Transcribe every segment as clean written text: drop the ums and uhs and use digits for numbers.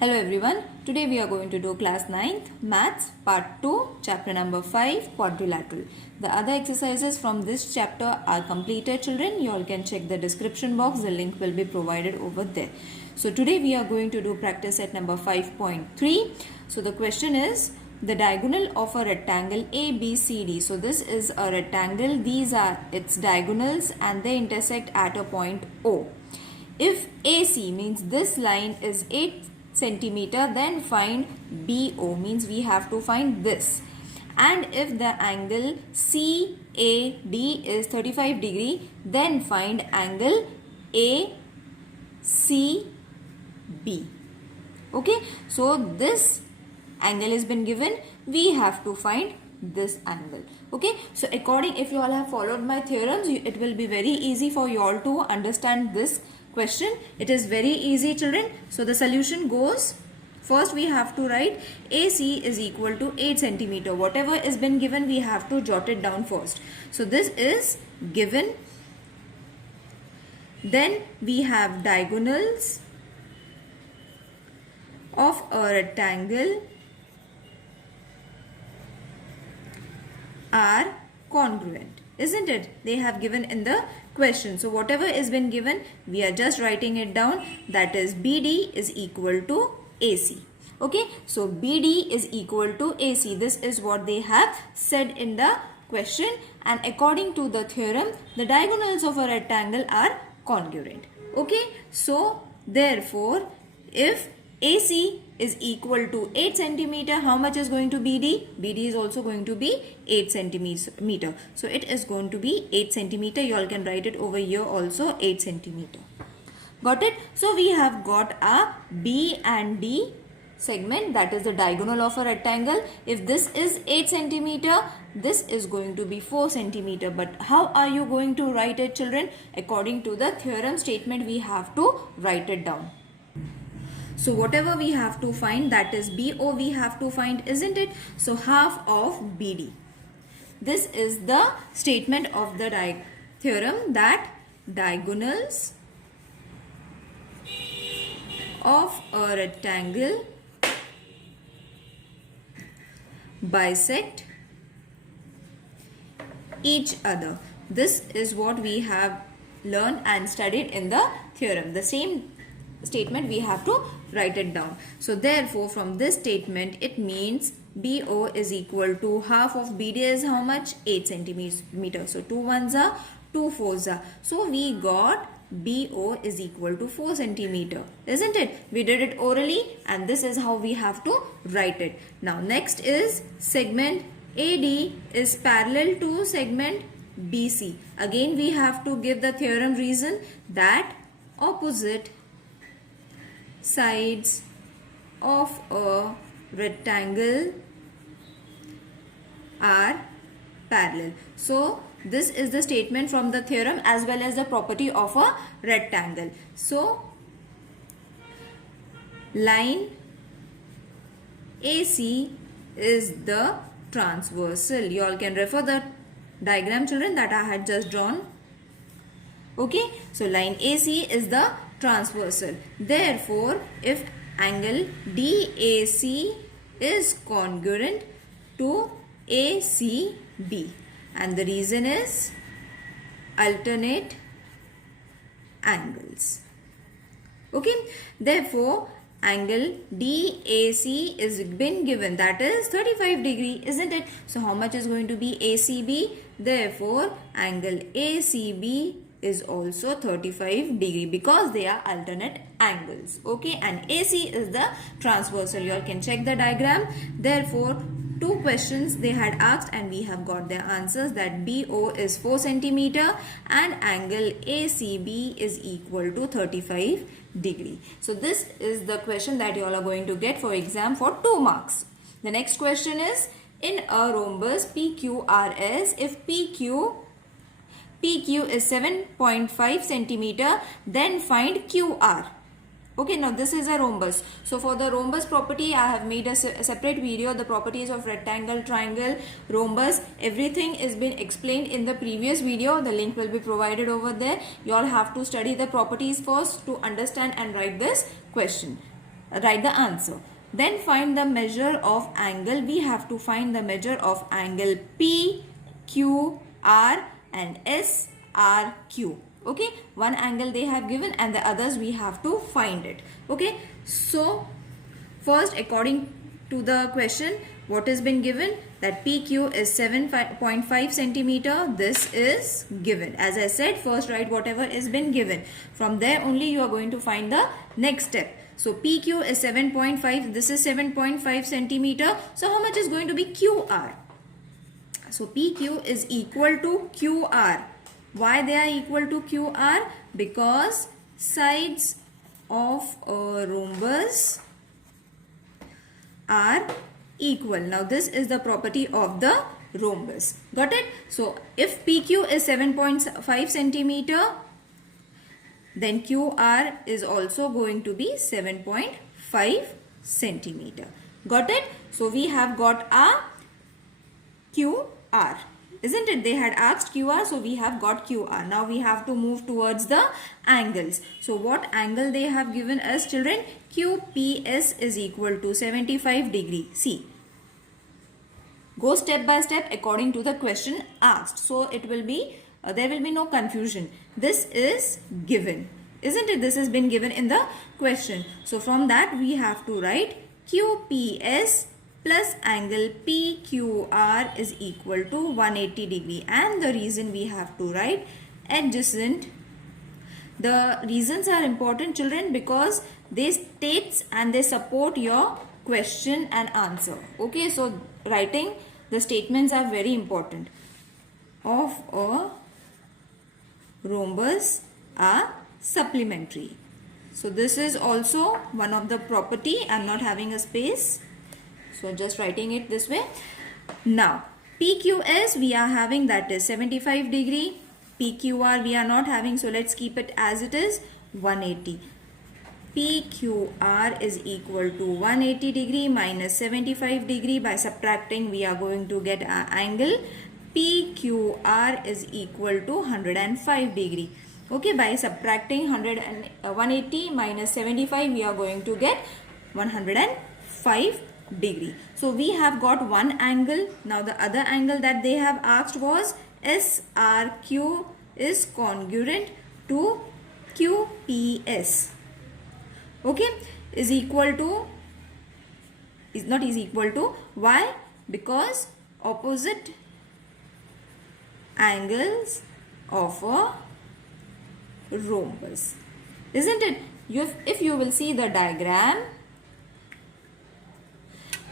Hello everyone, today we are going to do class 9th maths part 2 chapter number 5 quadrilateral. The other exercises from this chapter are completed children. You all can check the description box, the link will be provided over there. So today we are going to do practice set number 5.3. So the question is the diagonal of a rectangle ABCD. So this is a rectangle, these are its diagonals and they intersect at a point O. If AC means this line is 8 centimeter, then find BO means we have to find this. And if the angle CAD is 35 degree, then find angle ACB. Okay, so this angle has been given, we have to find this angle. Okay, so according, if you all have followed my theorems, it will be very easy for you all to understand this question. It is very easy children. So the solution goes, first we have to write AC is equal to 8 centimeter. Whatever is been given, we have to jot it down first. So this is given. Then we have diagonals of a rectangle are congruent, isn't it? They have given in the question. So whatever is been given, we are just writing it down. That is BD is equal to AC. Okay, so BD is equal to AC. This is what they have said in the question, and according to the theorem, the diagonals of a rectangle are congruent. Okay, so therefore, if AC is equal to 8 centimeter, how much is going to BD? BD is also going to be 8 centimeter. So it is going to be 8 centimeter. You all can write it over here also, 8 centimeter. Got it? So we have got a B and D segment, that is the diagonal of a rectangle. If this is 8 centimeter, this is going to be 4 centimeter. But how are you going to write it children? According to the theorem statement, we have to write it down. So whatever we have to find, that is BO we have to find, isn't it? So half of BD. This is the statement of the theorem, that diagonals of a rectangle bisect each other. This is what we have learned and studied in the theorem. The same statement we have to write it down. So therefore, from this statement, it means BO is equal to half of BD is how much? 8 centimeter. So 2 ones are 2 fours are. So we got BO is equal to 4 centimeter, isn't it? We did it orally, and this is how we have to write it. Now next is segment AD is parallel to segment BC. Again we have to give the theorem reason, that opposite sides of a rectangle are parallel. So this is the statement from the theorem as well as the property of a rectangle. So line AC is the transversal. You all can refer the diagram children that I had just drawn. Okay, so line AC is the transversal. Therefore, if angle DAC is congruent to ACB, and the reason is alternate angles. Okay, therefore angle DAC is been given, that is 35 degree, isn't it? So how much is going to be ACB? Therefore angle ACB is also 35 degree because they are alternate angles. Okay, and AC is the transversal. You all can check the diagram. Therefore, two questions they had asked and we have got their answers, that BO is 4 centimeter and angle ACB is equal to 35 degree. So this is the question that you all are going to get for exam for 2 marks. The next question is, in a rhombus PQRS, if PQ is 7.5 centimeter, then find QR. Okay, now this is a rhombus. So for the rhombus property, I have made a separate video, the properties of rectangle, triangle, rhombus. Everything is been explained in the previous video. The link will be provided over there. You all have to study the properties first to understand and write this question. write the answer. Then find the measure of angle. We have to find the measure of angle P, Q, R and S, R, Q. Okay, one angle they have given and the others we have to find it. Okay, so first, according to the question, what has been given? That PQ is 7.5 centimeter. This is given. As I said, first write whatever is been given. From there only you are going to find the next step. So PQ is 7.5. This is 7.5 centimeter. So how much is going to be QR? So PQ is equal to QR. Why they are equal to QR? Because sides of a rhombus are equal. Now this is the property of the rhombus. Got it? So if PQ is 7.5 centimeter, then QR is also going to be 7.5 centimeter. Got it? So we have got our QR. Isn't it? They had asked QR, so we have got QR. Now we have to move towards the angles. So what angle they have given us, children? QPS is equal to 75 degree. See, go step by step according to the question asked. So it will be, there will be no confusion. This is given. Isn't it? This has been given in the question. So from that we have to write QPS plus angle PQR is equal to 180 degree. And the reason we have to write adjacent. The reasons are important, children, because they states and they support your question and answer. Okay, so writing the statements are very important. Of a rhombus are supplementary. So this is also one of the property. I am not having a space. So just writing it this way. Now PQS we are having, that is 75 degree. PQR we are not having, so let's keep it as it is, 180. PQR is equal to 180 degree minus 75 degree. By subtracting we are going to get our angle. PQR is equal to 105 degree. Okay, by subtracting 180 minus 75 we are going to get 105 degree. So we have got one angle. Now the other angle that they have asked was SRQ is congruent to QPS. Okay, is equal to, is not is equal to. Why? Because opposite angles of a rhombus. Isn't it? If you will see the diagram,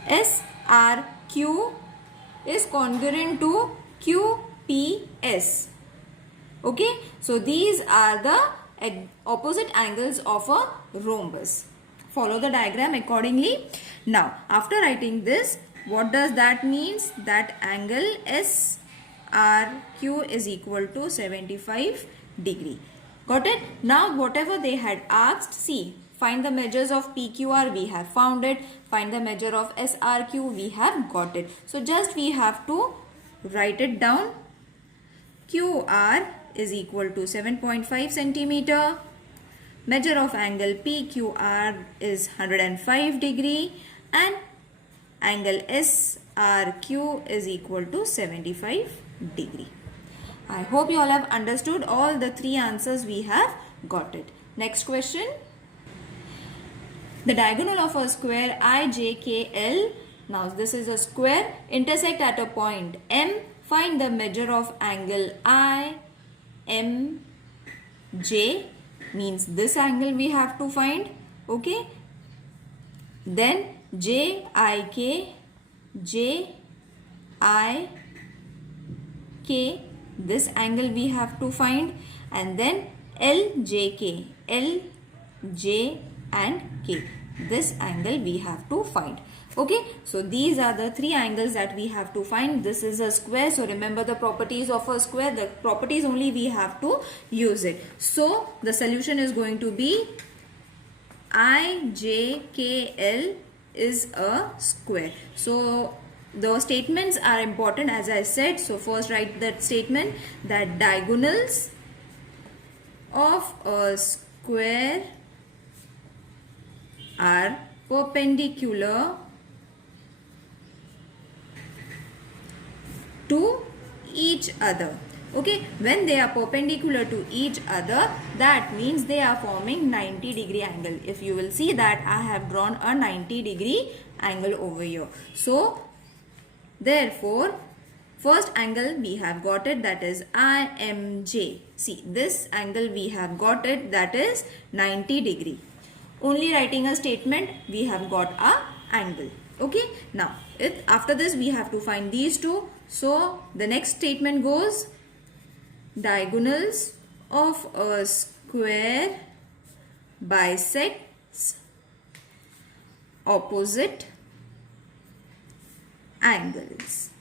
SRQ is congruent to QPS. Okay, so these are the opposite angles of a rhombus. Follow the diagram accordingly. Now, after writing this, what does that means? That angle SRQ is equal to 75 degree. Got it? Now, whatever they had asked, see, find the measures of PQR, we have found it. Find the measure of SRQ, we have got it. So just we have to write it down. QR is equal to 7.5 centimeter. Measure of angle PQR is 105 degree and angle SRQ is equal to 75 degree. I hope you all have understood all the three answers. We have got it. Next question. The diagonal of a square IJKL, now this is a square, intersect at a point M. Find the measure of angle IMJ, means this angle we have to find. Okay. Then JIK, this angle we have to find, and then LJK, LJ and K, this angle we have to find. Okay, so these are the three angles that we have to find. This is a square, so remember the properties of a square, the properties only we have to use it. So the solution is going to be IJKL is a square. So the statements are important, as I said. So first write that statement, that diagonals of a square are perpendicular to each other. Okay, when they are perpendicular to each other, that means they are forming 90-degree angle. If you will see that I have drawn a 90-degree angle over here. So, therefore, first angle we have got it, that is IMJ. See, this angle we have got it, that is 90-degree. Only writing a statement, we have got a angle. Okay, now if after this we have to find these two. So the next statement goes, diagonals of a square bisects opposite angles.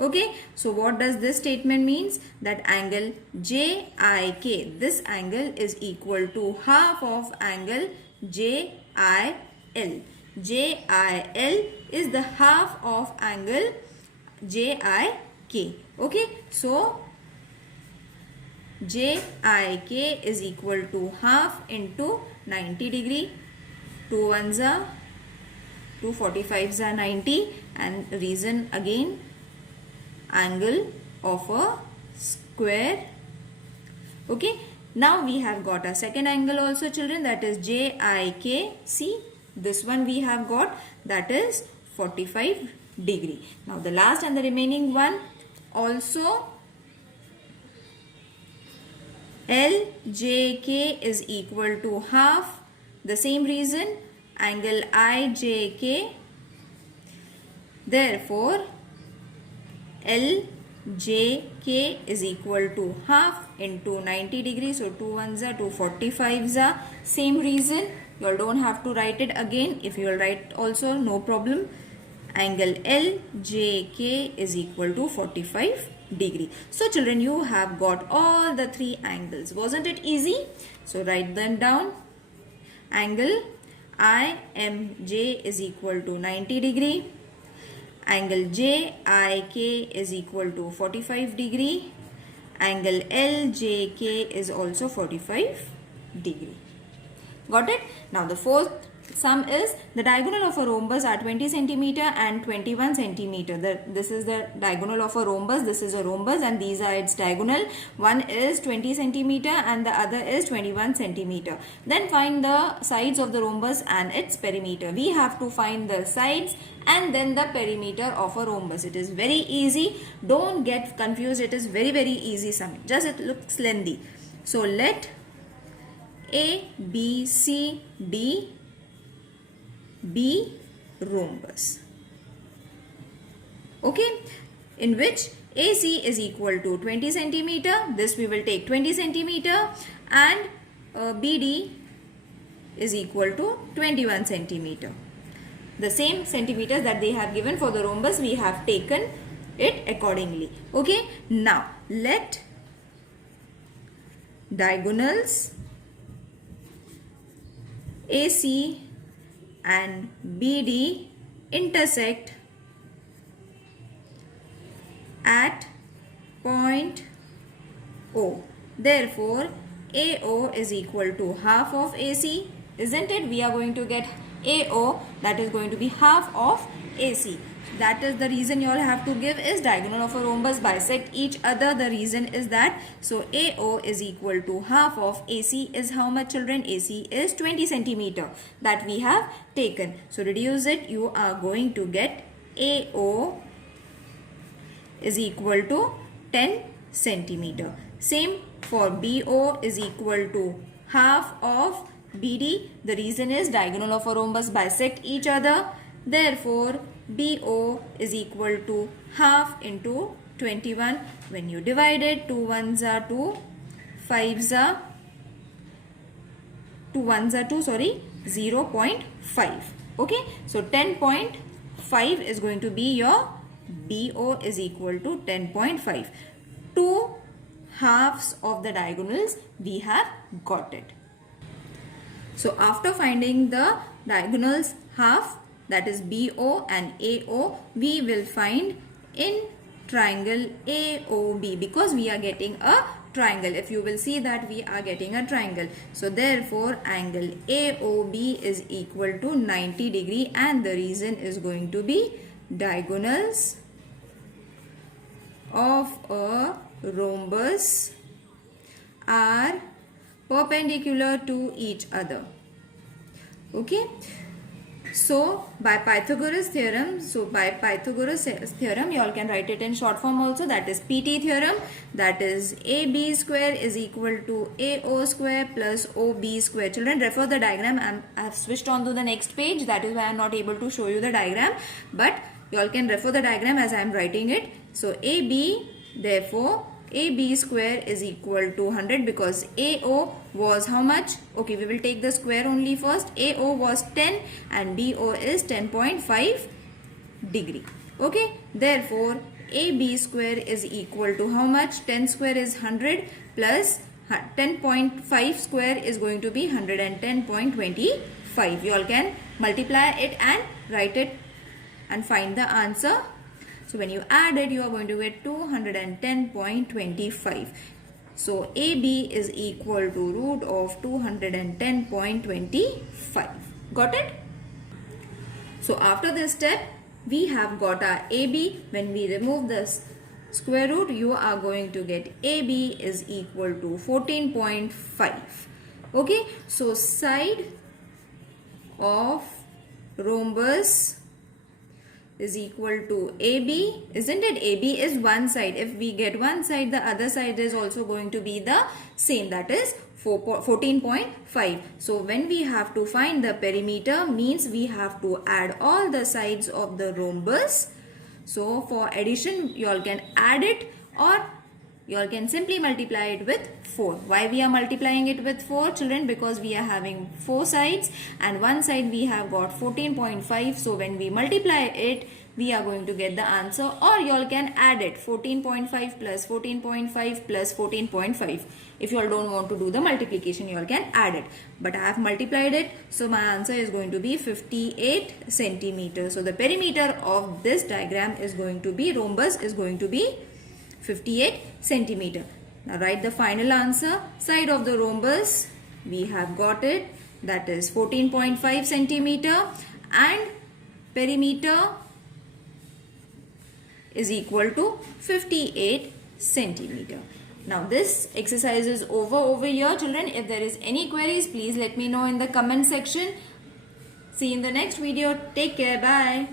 Okay, so what does this statement means? That angle JIK, this angle is equal to half of angle JIL. JIL is the half of angle JIK. Okay, so JIK is equal to half into 90 degree. 2 ones are 2, 45s are 90, and reason again, angle of a square. Okay, now we have got a second angle also, children, that is JIK. See, this one we have got, that is 45 degree. Now the last and the remaining one also, LJK is equal to half. The same reason, angle IJK. Therefore, LJK is equal to half into 90 degrees. So 2 ones are 2, 45s are. Same reason. You all don't have to write it again. If you will write also, no problem. Angle LJK is equal to 45 degree. So children, you have got all the three angles. Wasn't it easy? So write them down. Angle IMJ is equal to 90 degree. Angle JIK is equal to 45 degree. Angle LJK is also 45 degree. Got it? Now the fourth sum is, the diagonal of a rhombus are 20 centimeter and 21 centimeter. This is the diagonal of a rhombus. This is a rhombus and these are its diagonal. One is 20 centimeter and the other is 21 centimeter. Then find the sides of the rhombus and its perimeter. We have to find the sides and then the perimeter of a rhombus. It is very easy. Don't get confused. It is very easy sum. Just it looks lengthy. So let A, B, C, D be rhombus. Okay, in which AC is equal to 20 centimeter. This we will take 20 centimeter, and BD is equal to 21 centimeter. The same centimeters that they have given for the rhombus, we have taken it accordingly. Okay, now let diagonals AC and BD intersect at point O. Therefore, AO is equal to half of AC. Isn't it? We are going to get AO, that is going to be half of AC. That is the reason you all have to give is diagonal of a rhombus bisect each other. The reason is that, so AO is equal to half of AC is how much, children? AC is 20 centimeter that we have taken. So reduce it, you are going to get AO is equal to 10 centimeter. Same for BO is equal to half of BD. The reason is diagonal of a rhombus bisect each other. Therefore, BO is equal to half into 21. When you divide it, 2 ones are 2, 5s are 2 ones are 2, sorry, 0.5. Okay, so 10.5 is going to be your BO is equal to 10.5. 2 halves of the diagonals we have got it. So after finding the diagonals half, that is BO and AO, we will find in triangle AOB, because we are getting a triangle. If you will see that we are getting a triangle. So therefore angle AOB is equal to 90 degree, and the reason is going to be diagonals of a rhombus are perpendicular to each other. Okay. So by Pythagoras theorem, you all can write it in short form also, that is PT theorem, that is AB square is equal to AO square plus OB square. Children, refer the diagram. I have switched on to the next page, that is why I am not able to show you the diagram, but you all can refer the diagram as I am writing it. So AB, therefore AB square is equal to 100, because AO was how much? Okay, we will take the square only first. AO was 10 and BO is 10.5 degree. Okay, therefore AB square is equal to how much? 10 square is 100 plus 10.5 square is going to be 110.25. You all can multiply it and write it and find the answer. So when you add it, you are going to get 210.25. So AB is equal to root of 210.25. Got it? So after this step, we have got our AB. When we remove this square root, you are going to get AB is equal to 14.5. Okay, so side of rhombus is equal to AB, isn't it? AB is one side. If we get one side, the other side is also going to be the same, that is 14.5. So when we have to find the perimeter, means we have to add all the sides of the rhombus. So for addition, you all can add it, or you all can simply multiply it with 4. Why we are multiplying it with 4, children? Because we are having 4 sides and one side we have got 14.5. So when we multiply it, we are going to get the answer, or you all can add it, 14.5 plus 14.5 plus 14.5. If you all don't want to do the multiplication, you all can add it. But I have multiplied it, so my answer is going to be 58 centimeters. So the perimeter of this diagram is going to be, rhombus is going to be 58 centimeter. Now write the final answer. Side of the rhombus, we have got it, that is 14.5 centimeter, and perimeter is equal to 58 centimeter. Now this exercise is over here, children. If there is any queries, please let me know in the comment section. See you in the next video. Take care. Bye.